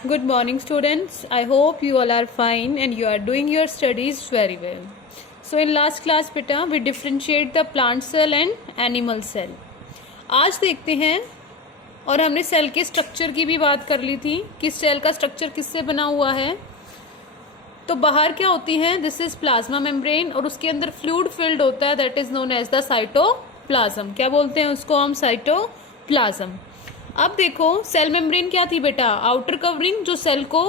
Good morning, students. I hope you all are fine and you are doing your studies very well. So, in last class, beta, we differentiate the plant cell and animal cell. आज देखते हैं और हमने cell के structure की भी बात कर ली थी कि सेल का स्ट्रक्चर किससे बना हुआ है. तो बाहर क्या होती है, दिस इज प्लाज्मा मेम्ब्रेन और उसके अंदर फ्लूइड फिल्ड होता है, that is known as the cytoplasm. क्या बोलते हैं उसको हम? साइटोप्लाज्म. अब देखो सेल मेम्ब्रेन क्या थी बेटा? आउटर कवरिंग जो सेल को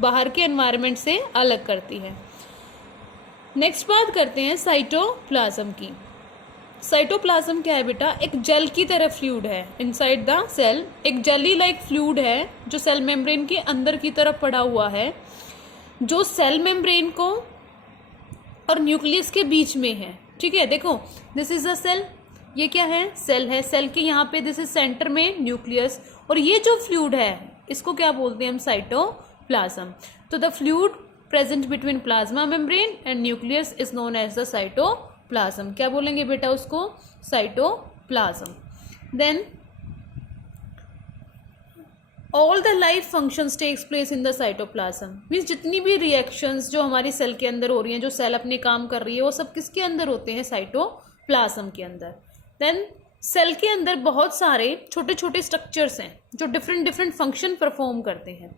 बाहर के एनवायरनमेंट से अलग करती है. नेक्स्ट बात करते हैं साइटोप्लाज्म की. साइटोप्लाज्म क्या है बेटा? एक जेल की तरह फ्लूइड है इनसाइड द सेल. एक जेली लाइक फ्लूइड है जो सेल मेम्ब्रेन के अंदर की तरफ पड़ा हुआ है, जो सेल मेम्ब्रेन को और न्यूक्लियस के बीच में है. ठीक है, देखो दिस इज अ सेल. ये क्या है? सेल है. सेल के यहाँ पे दिस इज सेंटर में न्यूक्लियस, और ये जो फ्लूइड है इसको क्या बोलते हैं हम? साइटोप्लाज्म. तो the fluid present between plasma membrane and nucleus is known as the cytoplasm. क्या बोलेंगे बेटा उसको? Cytoplasm. Then all the life functions takes place in the cytoplasm. Means जितनी भी रिएक्शंस जो हमारी सेल के अंदर हो रही हैं, जो सेल अपने काम कर रही है, वो सब किसके अंदर होते हैं? साइटोप्लाज्म के अंदर. देन सेल के अंदर बहुत सारे छोटे छोटे स्ट्रक्चर्स हैं जो डिफरेंट डिफरेंट फंक्शन परफॉर्म करते हैं.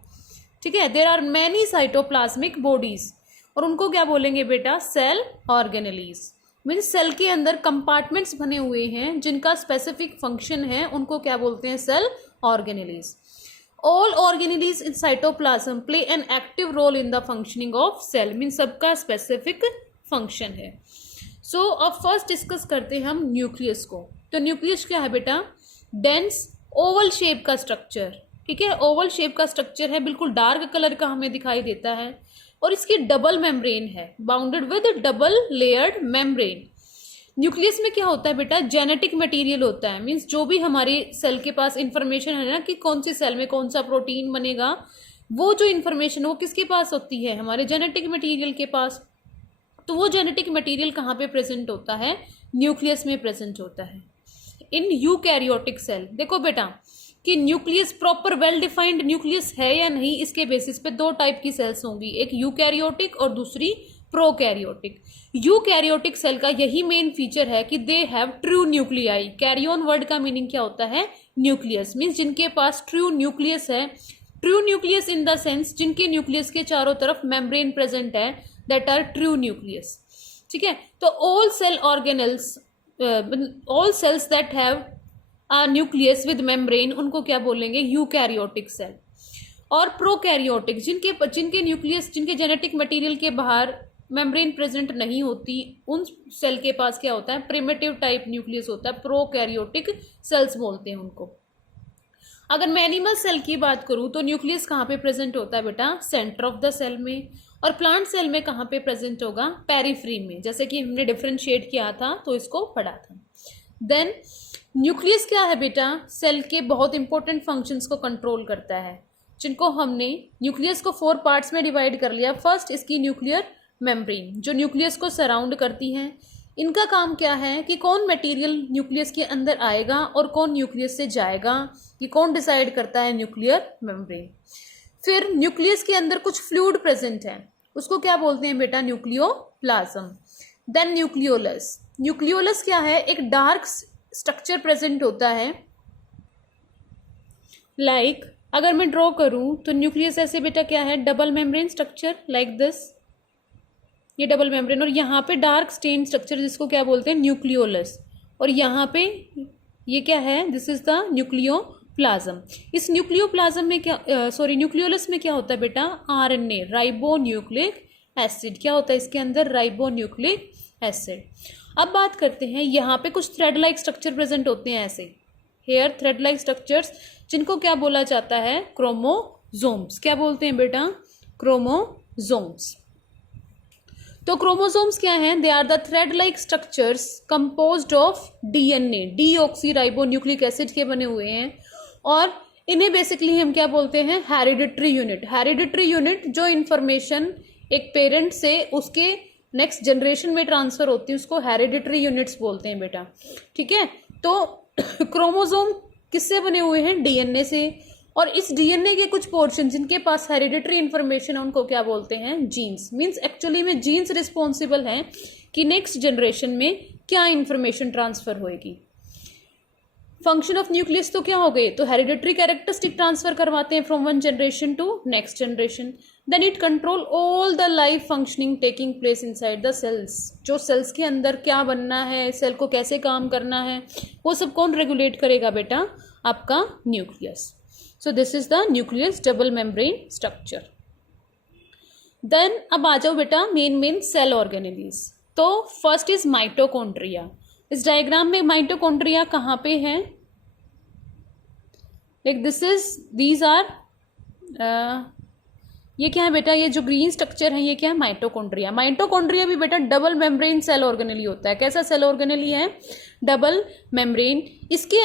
ठीक है, there are many cytoplasmic bodies, और उनको क्या बोलेंगे बेटा? Cell organelles. मीन्स सेल के अंदर कंपार्टमेंट्स बने हुए हैं जिनका स्पेसिफिक फंक्शन है, उनको क्या बोलते हैं? Cell organelles. All organelles in cytoplasm play an active role in the functioning of cell. Means सबका स्पेसिफिक फंक्शन है. सो अब फर्स्ट डिस्कस करते हैं हम न्यूक्लियस को. तो न्यूक्लियस क्या है बेटा? डेंस ओवल शेप का स्ट्रक्चर. ठीक है, ओवल शेप का स्ट्रक्चर है, बिल्कुल डार्क कलर का हमें दिखाई देता है, और इसकी डबल मेम्ब्रेन है, bounded with double layered membrane. Nucleus में क्या होता है बेटा? जेनेटिक मटेरियल होता है. मीन्स जो भी हमारी सेल के पास इंफॉर्मेशन है ना कि कौन सी सेल में कौन सा प्रोटीन बनेगा, वो जो इंफॉर्मेशन वो किसके पास होती है? हमारे जेनेटिक मटेरियल के पास. तो वो जेनेटिक मटेरियल कहाँ पे प्रेजेंट होता है? न्यूक्लियस में प्रेजेंट होता है. इन यूकैरियोटिक सेल देखो बेटा कि nucleus proper well defined nucleus है या नहीं, इसके बेसिस पे दो टाइप की सेल्स होंगी, एक यूकैरियोटिक और दूसरी प्रोकैरियोटिक. यूकैरियोटिक सेल का यही मेन फीचर है कि they have true nuclei. Karyon word का मीनिंग क्या होता है? न्यूक्लियस. मीन्स जिनके पास ट्रू न्यूक्लियस है. True nucleus in the sense जिनके न्यूक्लियस के चारों तरफ मेम्ब्रेन प्रेजेंट है, दैट आर ट्रू न्यूक्लियस. ठीक है, तो all cell organelles, all cells that have a nucleus with membrane, उनको क्या बोलेंगे? Eukaryotic cell. और प्रोकैरियोटिक जिनके न्यूक्लियस, जिनके जेनेटिक मटेरियल के बाहर मेम्ब्रेन प्रेजेंट नहीं होती, उन सेल के पास क्या होता है? प्रिमिटिव टाइप न्यूक्लियस होता है. प्रोकैरियोटिक सेल्स बोलते हैं उनको. अगर मैं एनिमल सेल की बात करूं तो न्यूक्लियस कहाँ पे प्रेजेंट होता है बेटा? सेंटर ऑफ द सेल में. और प्लांट सेल में कहाँ पे प्रेजेंट होगा? पेरिफ्री में. जैसे कि हमने डिफरेंशिएट किया था तो इसको पढ़ा था. देन न्यूक्लियस क्या है बेटा? सेल के बहुत इंपॉर्टेंट फंक्शंस को कंट्रोल करता है, जिनको हमने न्यूक्लियस को 4 पार्ट्स में डिवाइड कर लिया. फर्स्ट इसकी न्यूक्लियर मेम्ब्रेन जो न्यूक्लियस को सराउंड करती हैं. इनका काम क्या है कि कौन मटेरियल न्यूक्लियस के अंदर आएगा और कौन न्यूक्लियस से जाएगा, ये कौन डिसाइड करता है? Nuclear membrane. फिर न्यूक्लियस के अंदर कुछ फ्लूइड प्रेजेंट है, उसको क्या बोलते हैं बेटा? न्यूक्लियोप्लाज्म. Then nucleolus. न्यूक्लियोलस क्या है? एक डार्क स्ट्रक्चर प्रेजेंट होता है. लाइक अगर मैं ड्रॉ करूं तो न्यूक्लियस ऐसे बेटा क्या है? Double membrane structure like this, ये डबल मेम्ब्रेन, और यहाँ पे डार्क स्टेन स्ट्रक्चर जिसको क्या बोलते हैं? न्यूक्लियोलस. और यहाँ पे ये क्या है? This is the nucleoplasm. इस न्यूक्लियोप्लाज्म में क्या, न्यूक्लियोलस में क्या होता है बेटा? RNA, ribonucleic acid. क्या होता है इसके अंदर? Ribonucleic acid. अब बात करते हैं, यहाँ पे कुछ थ्रेड लाइक स्ट्रक्चर प्रेजेंट होते हैं ऐसे, हेयर थ्रेड लाइक स्ट्रक्चर्स, जिनको क्या बोला जाता है? क्रोमोसोम्स. क्या बोलते हैं बेटा? क्रोमोसोम्स. तो क्रोमोसोम्स क्या हैं? They are the thread like structures composed of DNA, deoxyribonucleic acid के बने हुए हैं. और इन्हें बेसिकली हम क्या बोलते हैं? Hereditary unit. हेरिडिटरी यूनिट जो इंफॉर्मेशन एक पेरेंट से उसके नेक्स्ट जनरेशन में ट्रांसफर होती है, उसको हेरिडिटरी यूनिट्स बोलते हैं बेटा. ठीक है, तो क्रोमोसोम किससे बने हुए हैं? डीएनए से. और इस डीएनए के कुछ पोर्शन जिनके पास हेरिडिटरी इंफॉर्मेशन है उनको क्या बोलते हैं, जीन्स। मीन्स एक्चुअली में जीन्स रिस्पॉन्सिबल हैं कि नेक्स्ट जनरेशन में क्या इंफॉर्मेशन ट्रांसफर होएगी। फंक्शन ऑफ न्यूक्लियस तो क्या हो गए, तो हेरिडिटरी कैरेक्टरिस्टिक ट्रांसफर करवाते हैं from one generation to next generation. Then it control all the life functioning taking place inside the cells. जो सेल्स के अंदर क्या बनना है, सेल को कैसे काम करना है, वो सब कौन रेगुलेट करेगा बेटा, आपका nucleus. So this is the nucleus double membrane structure. Then अब आ जाओ बेटा मेन सेल ऑर्गेनेलीज। तो फर्स्ट इज माइटोकॉन्ड्रिया। इस डायग्राम में माइटोकॉन्ड्रिया कहाँ पे है, लाइक दीज आर ये क्या है बेटा, ये जो ग्रीन स्ट्रक्चर है ये क्या है, माइटोकॉन्ड्रिया। माइटोकॉन्ड्रिया भी बेटा डबल मेम्ब्रेन सेल ऑर्गेनेली होता है। कैसा सेल ऑर्गेनेली है, डबल मेम्ब्रेन। इसके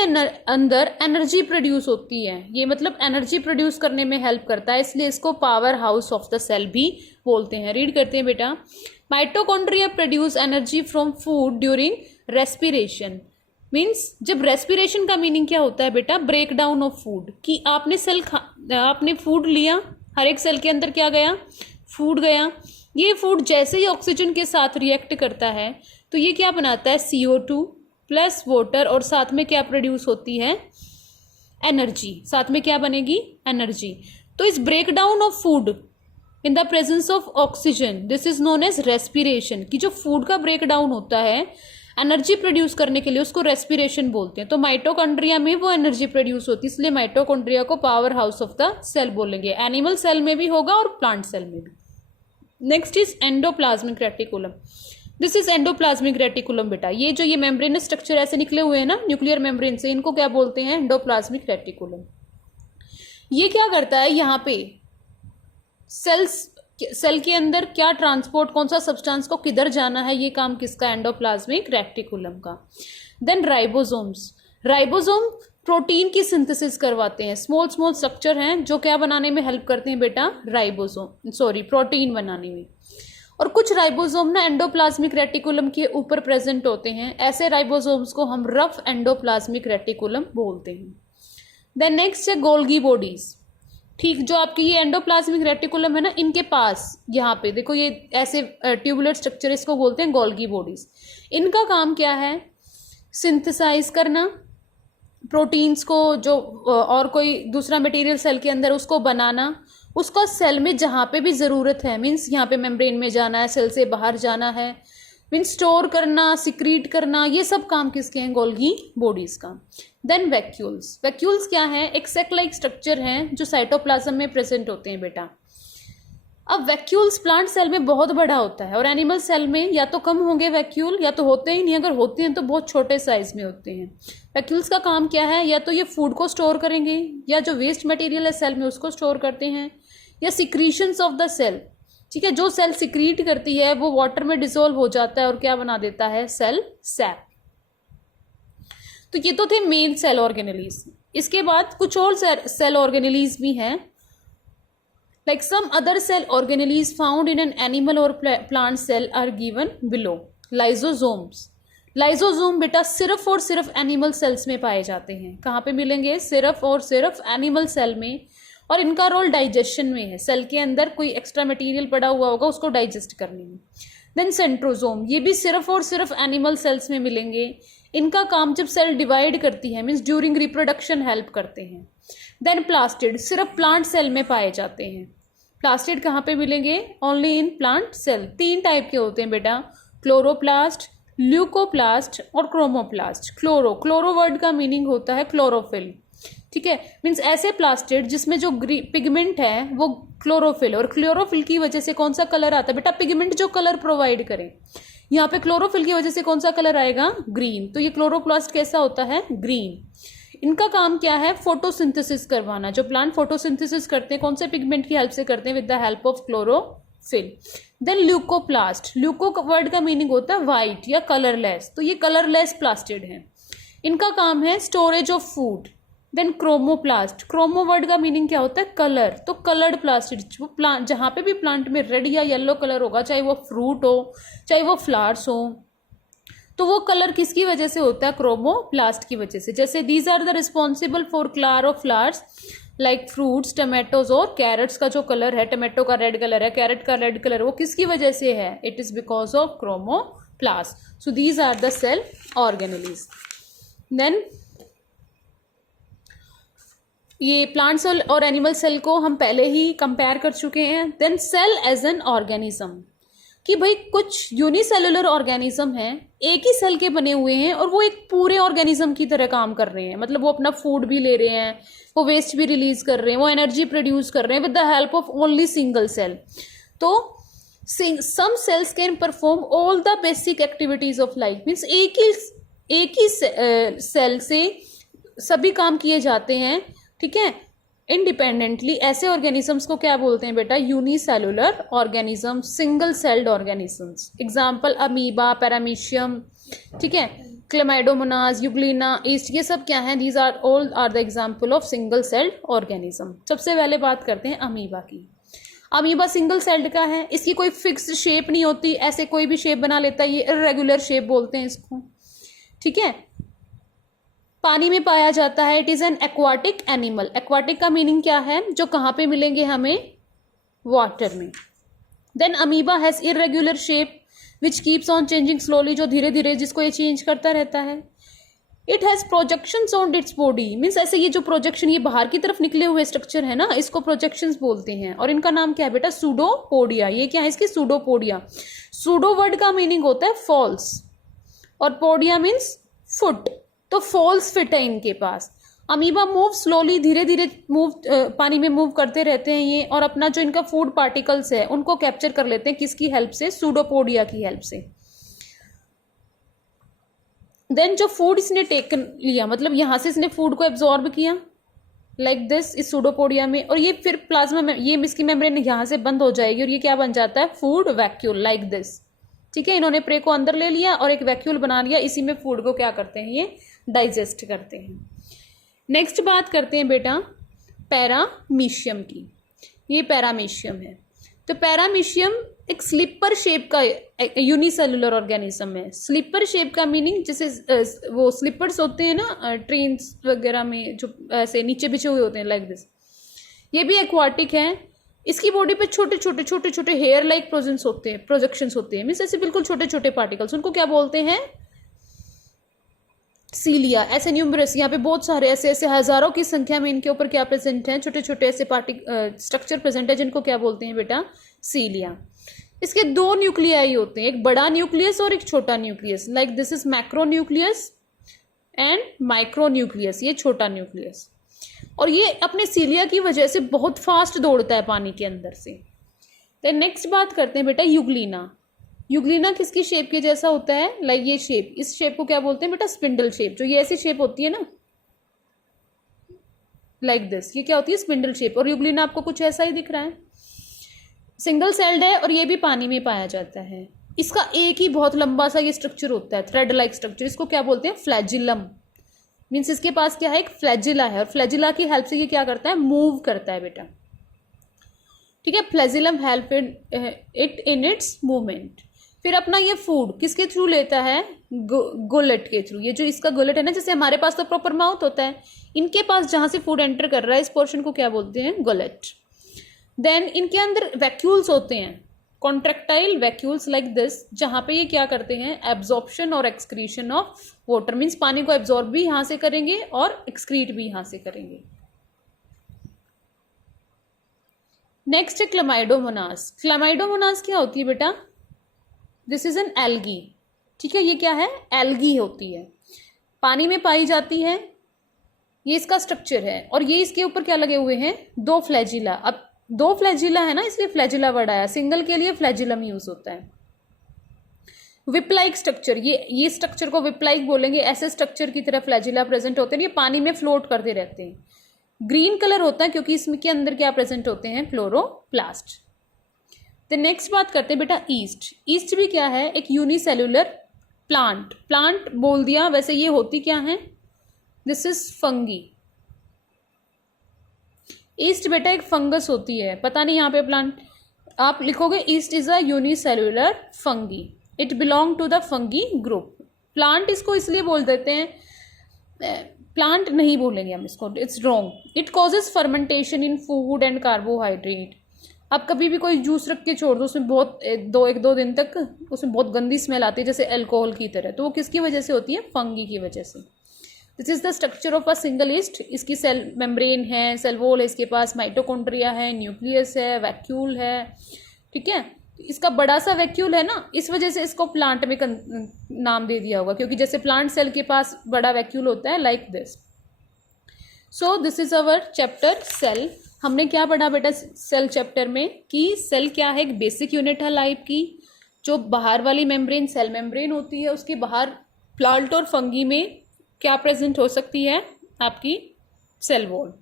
अंदर एनर्जी प्रोड्यूस होती है, ये मतलब एनर्जी प्रोड्यूस करने में हेल्प करता है, इसलिए इसको power house of the cell भी बोलते हैं। रीड करते हैं बेटा, mitochondria produce energy from food during respiration. Means जब रेस्पिरेशन का मीनिंग क्या होता है बेटा, ब्रेक डाउन ऑफ फूड, कि आपने फूड लिया, हर एक सेल के अंदर क्या गया, फूड गया। ये फूड जैसे ही ऑक्सीजन के साथ रिएक्ट करता है तो ये क्या बनाता है, CO2 प्लस वाटर, और साथ में क्या प्रोड्यूस होती है, एनर्जी। साथ में क्या बनेगी, एनर्जी। तो इस break down of food in the presence of oxygen, this is known as respiration. कि जो फूड का ब्रेक डाउन होता है एनर्जी प्रोड्यूस करने के लिए, उसको रेस्पिरेशन बोलते हैं। तो माइटोकॉन्ड्रिया में वो एनर्जी प्रोड्यूस होती है, इसलिए माइटोकॉन्ड्रिया को power house of the cell बोलेंगे। एनिमल सेल में भी होगा और प्लांट सेल में भी। Next is endoplasmic reticulum. This is endoplasmic reticulum बेटा। ये जो ये मेम्ब्रेनस स्ट्रक्चर ऐसे निकले हुए हैं ना न्यूक्लियर मेम्ब्रेन से, इनको क्या बोलते हैं, एंडोप्लाज्मिक रेटिकुलम। ये क्या करता है, यहाँ पे सेल के अंदर क्या ट्रांसपोर्ट, कौन सा सब्सटेंस को किधर जाना है, ये काम किसका, एंडोप्लाज्मिक रेटिकुलम का। Then ribosomes. राइबोसोम प्रोटीन की सिंथेसिस करवाते हैं। स्मॉल स्ट्रक्चर हैं जो क्या बनाने में हेल्प करते हैं बेटा, प्रोटीन बनाने में। और कुछ राइबोसोम ना एंडोप्लाज्मिक रेटिकुलम के ऊपर प्रेजेंट होते हैं, ऐसे राइबोसोम्स को हम रफ एंडोप्लाज्मिक रेटिकुलम बोलते हैं। देन नेक्स्ट है गोल्गी बॉडीज। ठीक, जो आपकी ये एंडोप्लाज्मिक रेटिकुलम है ना, इनके पास यहाँ पे देखो ये ऐसे ट्यूबुलर स्ट्रक्चर, इसको बोलते हैं गोल्गी बॉडीज। इनका काम क्या है, सिंथेसाइज करना प्रोटीन्स को, जो और कोई दूसरा मटेरियल सेल के अंदर उसको बनाना, उसका सेल में जहाँ पे भी ज़रूरत है, मीन्स यहाँ पे मेम्ब्रेन में जाना है, सेल से बाहर जाना है, मीन्स स्टोर करना, सिक्रीट करना, ये सब काम किसके हैं, गोल्गी बॉडीज का। Then vacuoles. वैक्यूल्स क्या है, एक सेक लाइक स्ट्रक्चर हैं जो साइटोप्लाज्म में प्रेजेंट होते हैं बेटा। अब वैक्यूल्स प्लांट सेल में बहुत बड़ा होता है और एनिमल सेल में या तो कम होंगे वैक्यूल, या तो होते ही नहीं, अगर होते हैं तो बहुत छोटे साइज में होते हैं। वैक्यूल्स का काम क्या है, या तो ये फूड को स्टोर करेंगे, या जो वेस्ट मटेरियल है सेल में उसको स्टोर करते हैं, या सिक्रीशंस ऑफ द सेल। ठीक है, जो सेल सिक्रीट करती है वो वाटर में डिसॉल्व हो जाता है और क्या बना देता है, सेल सैप। तो ये तो थे मेन सेल ऑर्गेनेलीज। इसके बाद कुछ और सेल ऑर्गेनेलीज भी हैं, like some other cell organelles found in an animal और plant cell are given below. Lysosomes. Lysosome बेटा सिर्फ और सिर्फ एनिमल सेल्स में पाए जाते हैं। कहाँ पे मिलेंगे, सिर्फ और सिर्फ एनिमल सेल में, और इनका रोल डाइजेशन में है। सेल के अंदर कोई एक्स्ट्रा मटेरियल पड़ा हुआ होगा उसको डाइजेस्ट करने में। देन सेंट्रोजोम, ये भी सिर्फ और सिर्फ एनिमल सेल्स में मिलेंगे। इनका काम जब सेल डिवाइड करती है, मीन्स ड्यूरिंग रिप्रोडक्शन हेल्प करते हैं। देन प्लास्टिड, सिर्फ प्लांट सेल में पाए जाते हैं। प्लास्टिड कहाँ पे मिलेंगे, only in plant cell. 3 type के होते हैं बेटा, क्लोरोप्लास्ट, ल्यूकोप्लास्ट और क्रोमोप्लास्ट। क्लोरो वर्ड का मीनिंग होता है क्लोरोफिल। ठीक है, मीन्स ऐसे प्लास्टिड जिसमें जो पिगमेंट है वो क्लोरोफिल, और क्लोरोफिल की वजह से कौन सा कलर आता है बेटा, पिगमेंट जो कलर प्रोवाइड करें। यहाँ पे क्लोरोफिल की वजह से कौन सा कलर आएगा, ग्रीन। तो ये क्लोरोप्लास्ट कैसा होता है, ग्रीन। इनका काम क्या है, फोटोसिंथेसिस करवाना। जो प्लांट फोटोसिंथेसिस करते हैं कौन से पिगमेंट की हेल्प से करते हैं, with the help of chlorophyll. Then leucoplast, leuco word का मीनिंग होता है वाइट या कलरलेस। तो ये कलरलेस प्लास्टिड है, इनका काम है storage of food. Then chromoplast, chromo word का मीनिंग क्या होता है, कलर। तो कलर्ड प्लास्टिड, वो प्लांट जहाँ पे भी प्लांट में रेड या येलो कलर होगा, चाहे वो फ्रूट हो चाहे वो फ्लावर्स हो, तो वो कलर किसकी वजह से होता है, क्रोमोप्लास्ट की वजह से। जैसे these are the responsible for colour of flowers like fruits, tomatoes और कैरेट्स का जो कलर है, टमाटो का रेड कलर है, कैरेट का रेड कलर, वो किसकी वजह से है? It is because of chromoplast. So these are the cell organelles. Then ये प्लांट सेल और एनिमल सेल को हम पहले ही कंपेयर कर चुके हैं. Then cell as an organism, कि भाई कुछ यूनिसेलुलर ऑर्गेनिज्म हैं, एक ही सेल के बने हुए हैं और वो एक पूरे ऑर्गेनिज्म की तरह काम कर रहे हैं. मतलब वो अपना फूड भी ले रहे हैं, वो वेस्ट भी रिलीज कर रहे हैं, वो एनर्जी प्रोड्यूस कर रहे हैं with the help of only single cell. तो some cells can perform all the basic activities of life. Means एक ही सेल से सभी काम किए जाते हैं, ठीक है, इंडिपेंडेंटली. ऐसे ऑर्गेनिजम्स को क्या बोलते हैं बेटा? Unicellular organism, single celled organisms. Example amoeba, paramecium, ठीक है, क्लेमाइडोमोनास, यूग्लिना, ईस्ट, ये सब क्या है? These are all are the example of single celled organism. सबसे पहले बात करते हैं अमीबा की. अमीबा सिंगल सेल्ड का है, इसकी कोई फिक्स शेप नहीं होती, ऐसे कोई भी शेप बना लेता है, ये इर्रेगुलर शेप बोलते हैं इसको, ठीक है. पानी में पाया जाता है. It is an aquatic animal. Aquatic का मीनिंग क्या है? जो कहाँ पे मिलेंगे हमें? वाटर में. Then amoeba has irregular shape which keeps on changing slowly, जो धीरे धीरे जिसको ये चेंज करता रहता है. It has projections on its body. Means ऐसे ये जो प्रोजेक्शन, ये बाहर की तरफ निकले हुए स्ट्रक्चर है ना, इसको प्रोजेक्शंस बोलते हैं. और इनका नाम क्या है बेटा? सूडोपोडिया. ये क्या है इसकी? सूडोपोडिया. सूडो वर्ड का मीनिंग होता है फॉल्स और पोडिया मीन्स फुट. तो फॉल्स फिट है इनके पास. अमीबा मूव स्लोली, धीरे धीरे मूव, पानी में मूव करते रहते हैं ये, और अपना जो इनका फूड पार्टिकल्स है उनको कैप्चर कर लेते हैं. किसकी हेल्प से? सूडोपोडिया की हेल्प से. देन जो फूड इसने टेकन लिया, मतलब यहां से इसने फूड को एब्जॉर्ब किया लाइक दिस इस सूडोपोडिया में, और ये फिर प्लाज्मा में, ये इसकी मेम्ब्रेन यहां से बंद हो जाएगी और ये क्या बन जाता है? फूड वैक्यूल लाइक दिस, ठीक है. इन्होंने प्रे को अंदर ले लिया और एक वैक्यूल बना लिया, इसी में फूड को क्या करते हैं? ये डाइजेस्ट करते हैं. नेक्स्ट बात करते हैं बेटा पैरामीशियम की. ये पैरामीशियम है. तो पैरामीशियम एक स्लीपर शेप का यूनिसेलुलर ऑर्गेनिज्म है. स्लीपर शेप का मीनिंग जैसे वो स्लीपर्स होते हैं ना ट्रेन्स वगैरह में, जो ऐसे नीचे बिछे हुए होते हैं लाइक दिस. ये भी एक्वाटिक है. इसकी बॉडी पे छोटे छोटे हेयर लाइक प्रोजेक्शंस होते हैं. मीन्स ऐसे बिल्कुल छोटे छोटे पार्टिकल्स, उनको क्या बोलते हैं? सीलिया. ऐसे न्यूमरस, यहाँ पे बहुत सारे ऐसे हजारों की संख्या में इनके ऊपर क्या प्रेजेंट है? छोटे छोटे ऐसे स्ट्रक्चर प्रेजेंट है, जिनको क्या बोलते हैं बेटा? सीलिया. इसके दो न्यूक्लियाई होते हैं, एक बड़ा न्यूक्लियस और एक छोटा nucleus. Like this is macro nucleus and micro nucleus. ये छोटा न्यूक्लियस. और ये अपने सीलिया की वजह से बहुत फास्ट दौड़ता है पानी के अंदर से. तो नेक्स्ट बात करते हैं बेटा यूग्लिना. यूग्लिना किसकी शेप के जैसा होता है? लाइक ये शेप, इस शेप को क्या बोलते हैं बेटा? Spindle shape. जो ये ऐसी शेप होती है ना लाइक दिस, ये क्या होती है? Spindle shape. और यूग्लिना आपको कुछ ऐसा ही दिख रहा है. सिंगल सेल्ड है और ये भी पानी में पाया जाता है. इसका एक ही बहुत लंबा सा ये स्ट्रक्चर होता है, थ्रेड लाइक स्ट्रक्चर. इसको क्या बोलते हैं? फ्लैजिलम. मीन्स इसके पास क्या है? एक फ्लैजिला है, और फ्लैजिला की हेल्प से ये क्या करता है? मूव करता है बेटा, ठीक है. Flagellum help it in its movement. फिर अपना ये फूड किसके थ्रू लेता है? गुलेट के थ्रू. ये जो इसका गुलेट है ना, जैसे हमारे पास तो प्रॉपर माउथ होता है, इनके पास जहां से फूड एंटर कर रहा है, इस पोर्शन को क्या बोलते हैं? गुलेट. देन इनके अंदर वैक्यूल्स होते हैं, कॉन्ट्रेक्टाइल वैक्यूल्स लाइक दिस, जहां पे ये क्या करते हैं? एब्जॉर्प्शन और एक्सक्रीशन ऑफ वाटर. मीन्स पानी को एब्जॉर्ब भी यहां से करेंगे और एक्सक्रीट भी यहां से करेंगे. नेक्स्ट है क्लेमाइडोमोनास. क्लेमाइडोमोनास क्या होती है बेटा? दिस इज एन एल्गी, ठीक है. ये क्या है? एल्गी होती है, पानी में पाई जाती है. ये इसका स्ट्रक्चर है, और ये इसके ऊपर क्या लगे हुए हैं? दो फ्लैजिला. अब दो फ्लैजिला है ना, इसलिए फ्लैजिला वर्ड आया. सिंगल के लिए फ्लैजिलम यूज होता है. विपलाइक स्ट्रक्चर, ये स्ट्रक्चर को विपलाइक बोलेंगे. ऐसे स्ट्रक्चर की तरह फ्लैजिला प्रेजेंट होते हैं. ये पानी में फ्लोट करते रहते हैं. ग्रीन कलर होता है क्योंकि इसमें के अंदर क्या प्रेजेंट होते हैं? क्लोरोप्लास्ट. तो नेक्स्ट बात करते हैं बेटा ईस्ट. ईस्ट भी क्या है? एक यूनिसेलुलर प्लांट. प्लांट बोल दिया, वैसे ये होती क्या है? This is fungi. ईस्ट बेटा एक फंगस होती है, पता नहीं यहाँ पे प्लांट आप लिखोगे. Yeast is a unicellular fungi. It belong to the fungi group. Plant इसको इसलिए बोल देते हैं, प्लांट नहीं बोलेंगे हम इसको, it's wrong. It causes fermentation in food and carbohydrate. आप कभी भी कोई जूस रख के छोड़ दो, उसमें बहुत एक दो दिन तक उसमें बहुत गंदी स्मेल आती है जैसे अल्कोहल की तरह, तो वो किसकी वजह से होती है? फंगी की वजह से। This is the structure of a single east. इसकी सेल मेम्ब्रेन है, सेल वॉल है, इसके पास माइटोकॉन्ड्रिया है, न्यूक्लियस है, वैक्यूल है, ठीक है। इसका बड़ा सा वैक्यूल है ना, इस वजह से इसको प्लांट में नाम दे दिया होगा, क्योंकि जैसे प्लांट सेल के पास बड़ा वैक्यूल होता है, like this. So this is our chapter cell. हमने क्या पढ़ा बेटा सेल चैप्टर में? कि सेल क्या है? एक बेसिक यूनिट है लाइफ की। जो बाहर वाली मेम्ब्रेन सेल मेम्ब्रेन होती है, उसके बाहर प्लांट और फंगी में क्या प्रेजेंट हो सकती है? आपकी सेल वॉल।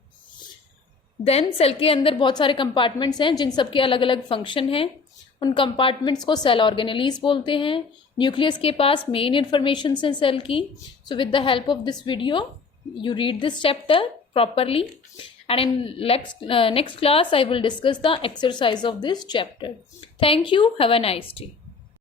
देन सेल के अंदर बहुत सारे कंपार्टमेंट्स हैं जिन सब के अलग अलग फंक्शन हैं। उन कंपार्टमेंट्स को सेल ऑर्गेनेलीज बोलते हैं। न्यूक्लियस के पास मेन इंफॉर्मेशन है सेल की। So with the help of this video you read this chapter properly, and in next class I will discuss the exercise of this chapter. Thank you. Have a nice day.